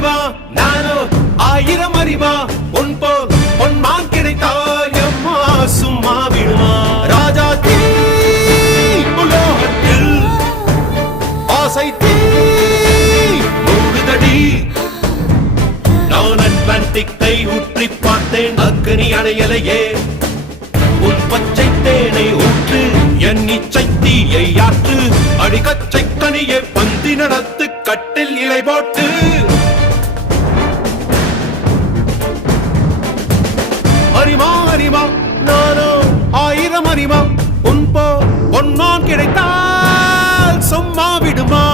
அறிவா நானோ ஆயிரம் அறிவா உன் போல் பொன்மான் கிடைத்தாயம்மா சும்மா விடுமா ராஜா தீ உலோகத்தில் ஆசை தீ மூடுதடி நான் அட்லாண்டிக்கை ஊற்றி பார்த்தேன் அக்னி அணையலையே உன் பச்சை தேனை ஊற்று என் இச்சை தீயை ஆற்று அடிக்கச்சை கனியை பந்தி நடத்து கட்டில் இலை போட்டு அறிமா அறிமா நானோ ஆயிரம் அறிமா உன் போ பொன்னான் கிடைத்தால் சும்மா விடுமா